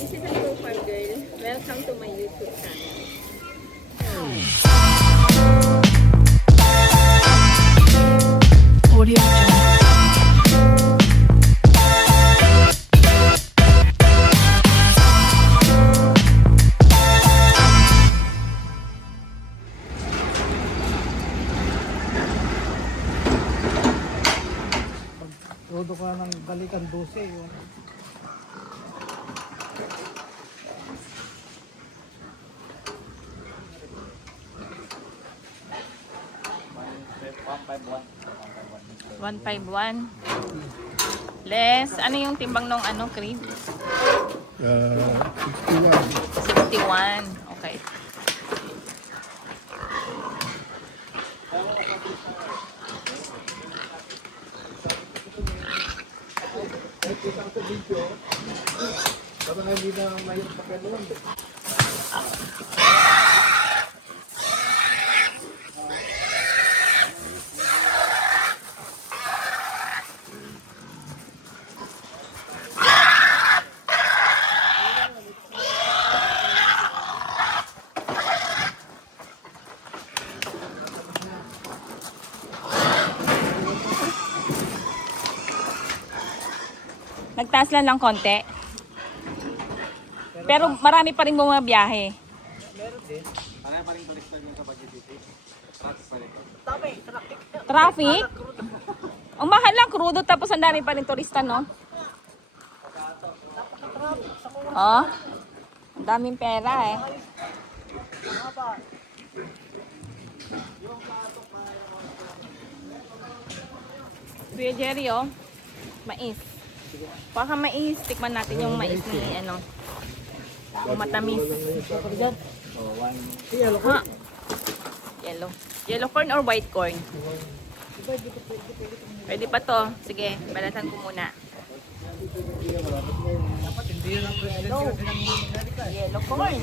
This is a Go Farm Girl. Welcome to my YouTube channel. Audio Jungle. Todo ka ng balikan 12 yung $151. Less, ano yung timbang nung cream? 61. 61. Okay. Parang hindi na mahirap pakialuan. Nagtaas lang konti. Pero marami pa rin bumabiyahe. Parang pa rin turista yung sa Bagititi. Traffic pa rin. Traffic? Ang mahal lang, crudo, tapos ang dami pa rin turista, no? Oh, ang daming pera eh. Kuya Jerry, oh. Mais. Baka mais. Tikman natin yung mais ni kung matamis. Ha? Yellow. Yellow corn or white corn? Pwede pa to. Sige, balatan ko muna. Yellow corn.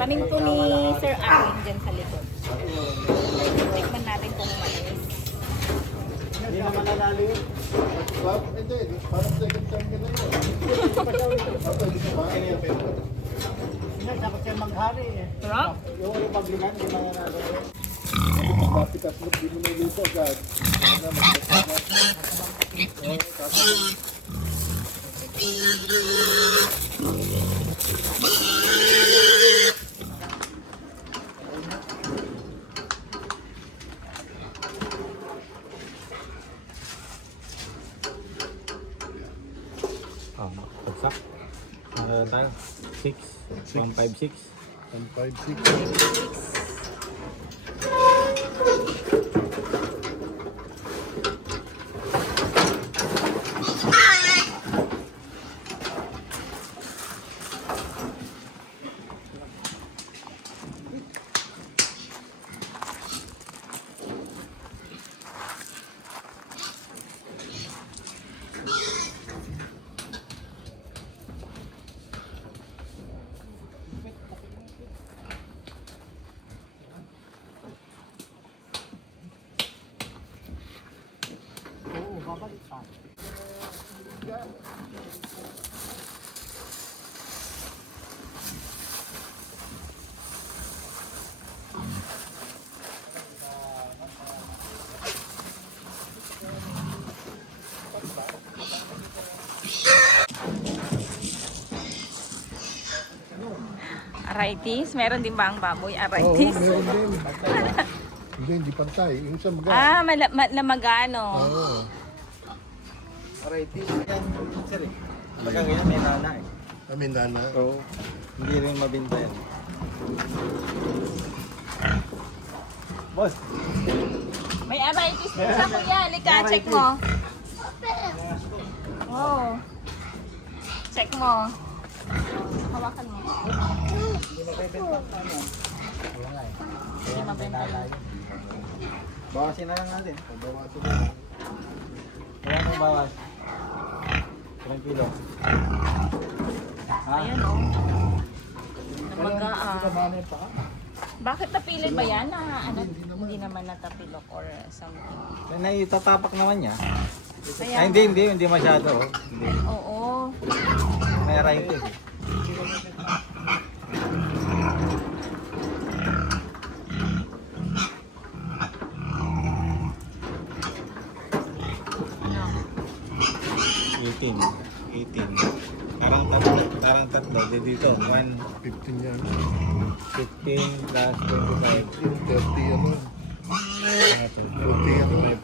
Tanim to ni Sir Alvin dyan sa likod. Tikman natin kung matamis. Hindi na malalali yun. Hindi, parang second time ka na yun. Dapat siya maghari eh. Sarap? Yung pagligan, hindi malalali yun. Papitas mo, di mo nilito agad. Ano, magkasama. Bagsak. Tayo. 6. 156. 156. Oo, babalik pa. Arthritis? Meron din ba ang baboy? Oo, Arthritis? meron din. Hindi pantay. Yung isa maga. Ah, magano. Oo. Alright, yan sir eh. Pagka ganyan may nana eh. Amin na. Oo. Hindi rin mabinta yan. Boss, May arthritis din sa kuya. Lika, check mo. Oh. Check mo. Hawakan mo. hindi mabibenta pa ano. Wala nga eh. Hindi mabenta yun. Bawasin na lang natin. Bawasan mo. Kaya mo bawas. 1 kilo. Ayan oh. Namagaan. Kamano pa ka? Bakit napili ba yan? Hindi naman natapilok or something. Naitatapak naman niya. Kaya Ay, hindi masyado. Oh. Hindi. Oo. May arthritis eh. 18. 18. Karang tatlo. Dito, 1, 15 yan. 15 plus 25. 30 ano. Ano to? 40 ano.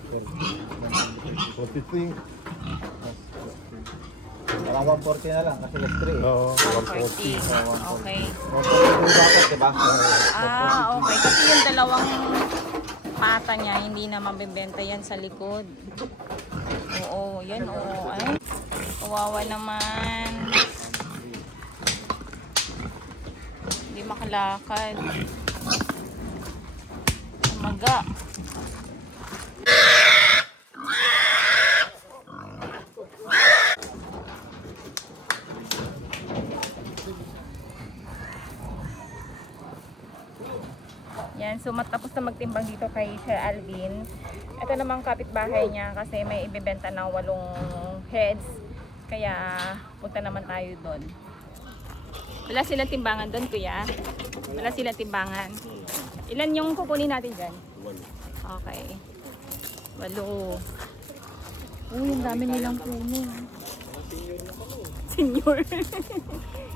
43. 43. Parang 140 na lang kasi less 3. Oo, 40. 140. Okay. 140 dapat, diba? Okay. Kasi yung dalawang pata niya, hindi na mabibenta yan sa likod. Oo, yan. Oo. Ay, kawawa naman. Hindi makalakad. Maga. Yan, so matapos na magtimbang dito kay Sir Alvin. Ito namang kapitbahay niya kasi may ibebenta ng 8 heads. Kaya punta naman tayo doon. Wala silang timbangan doon, kuya? Wala silang timbangan. Ilan yung kukunin natin dyan? 8. Okay. 8. Uy, ang dami nilang puno. Senior.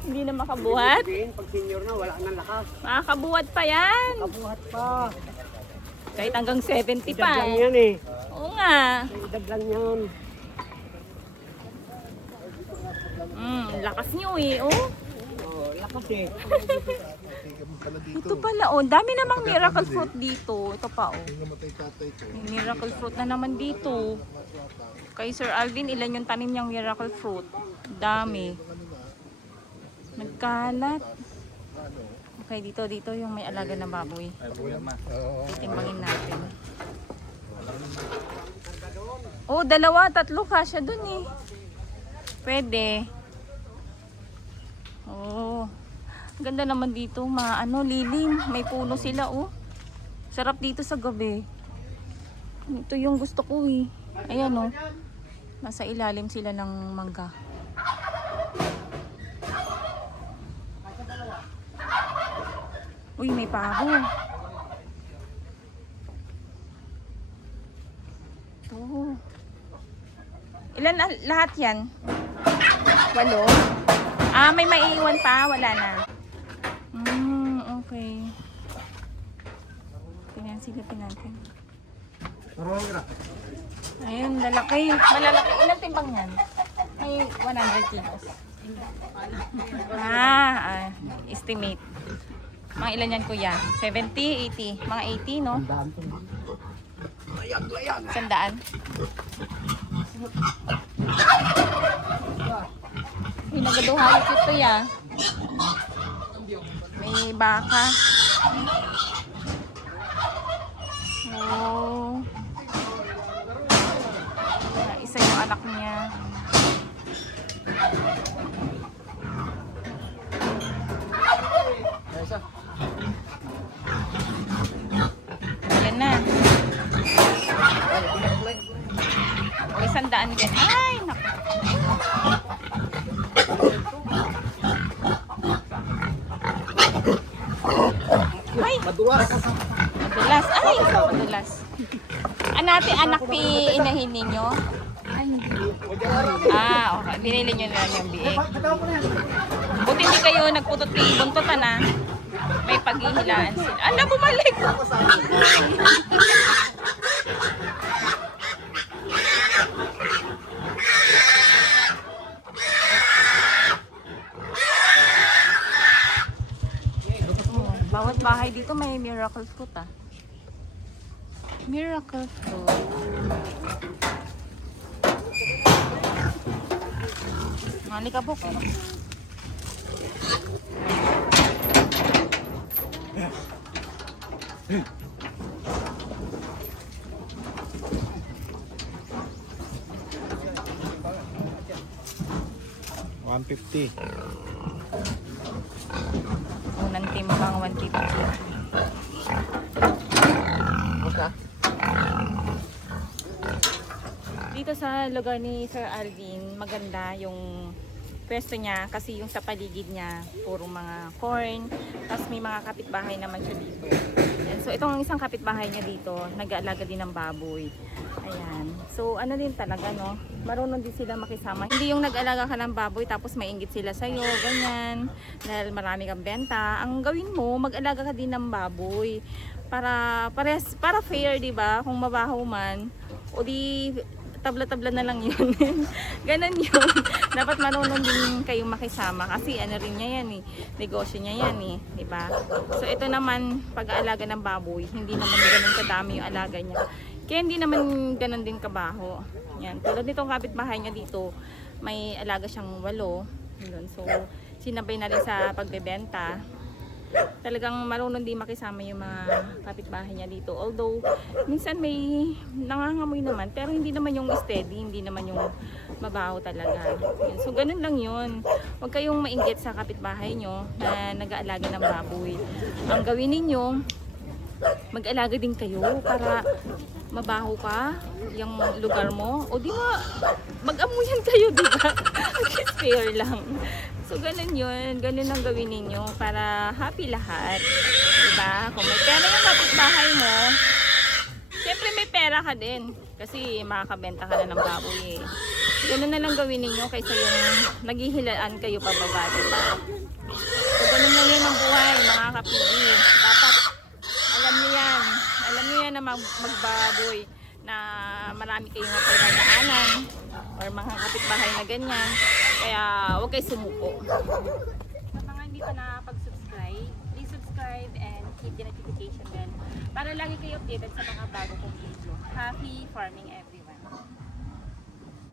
Hindi na makabuhat. Pag senior na, wala nang lakas. Makakabuhat pa yan. Kabuhat pa. Kahit hanggang 70 Edad pa. lang yan eh. Oo nga. Edad lang yan. Lakas nyo eh. Oh. Oh, lakas eh. Ito pala oh. Dami namang miracle fruit dito. Ito pa oh. Yung namatay tatay ko. May miracle fruit na naman dito. Kay Sir Alvin, ilan yung tanim niyang miracle fruit? Dami. Nagkalat. Okay, dito yung may alaga na baboy. Ay, problema. Oo. Timbangin natin. Oh, 2, 3 kasya dun eh. Pwede. Oh. Ganda naman dito, lilim. May puno sila oh. Sarap dito sa gabi. Ito yung gusto ko eh. Ayan oh. Nasa ilalim sila ng mangga. Uy, may pabo. Ito. Ilan lahat yan? 8? Ah, may maiiwan pa? Wala na. Okay. Pinansilipin natin. Ayun, lalaki. Malalaki. Ilang timbang yan? May 100 kilos. Estimate. Mga ilan yan, kuya? 70, 80. Mga 80, no? 100. May nagaduhayos ito, ya. May baka. Oh. Isa yung anak niya. Ayan na. O, 100 din. Ay, naku. Ay, Madulas. madulas. Ay, madulas. Anak inahin ninyo? Ay, hindi. Okay. Binili nyo na lang yung biik. Buti hindi kayo nagputot buntotan na. May paghihilaan sila. Ala, bumalik! Bawat bahay dito may miracle fruit ah. Miracle fruit. Malikabok. $150. Unang timbang 150. Dito sa lugar ni Sir Alvin, maganda yung pwesto niya kasi yung sa paligid niya puro mga corn, tapos may mga kapitbahay naman siya dito. Ayan. So itong isang kapitbahay niya dito, nag-aalaga din ng baboy. Ayan. So ano din talaga, no? Marunong din sila makisama. Hindi yung nag-alaga ka ng baboy tapos mainggit sila sa'yo, ganyan. Dahil marami kang benta. Ang gawin mo, mag-alaga ka din ng baboy. Para fair, di ba? Kung mabaho man, o di tabla-tabla na lang yun. Ganon yun. Dapat marunong din kayong makisama kasi ano rin niya yan eh. Negosyo niya yan eh. Diba? So ito naman, pag-aalaga ng baboy, hindi naman ganun kadami yung alaga niya. Kaya hindi naman ganun din kabaho. Yan. Tulad nitong kapitbahay niya dito, may alaga siyang 8. Yun. So sinabay na rin sa pagbebenta. Talagang marunong din makisama yung mga kapitbahay niya dito. Although, minsan may nangangamoy naman, pero hindi naman yung steady, hindi naman yung mabaho talaga. Yun. So, ganun lang yun. Huwag kayong mainggit sa kapitbahay nyo na nag-aalaga ng baboy. Ang gawin ninyo, mag-alaga din kayo para mabaho pa yung lugar mo. O di ba, mag-amuyan kayo, di ba? Fair lang. So, ganun yun. Ganun ang gawin ninyo para happy lahat. Diba? Kung may pera yung kapitbahay mo, siyempre may pera ka din. Kasi makakabenta ka na ng baboy eh. Ganun na lang gawin ninyo kaysa yung naghihilaan kayo pababa. Diba? So, ganun lang yun ang buhay, mga kapigi. Dapat, alam niyo yan. Alam niyo yan na magbaboy na marami kayong mapagdadaanan or mga kapitbahay na ganyan. Kaya huwag kayo sumuko. Sa mga hindi pa nakapag-subscribe, please subscribe and hit the notification bell para lagi kayo updated sa mga bago kong video. Happy farming everyone!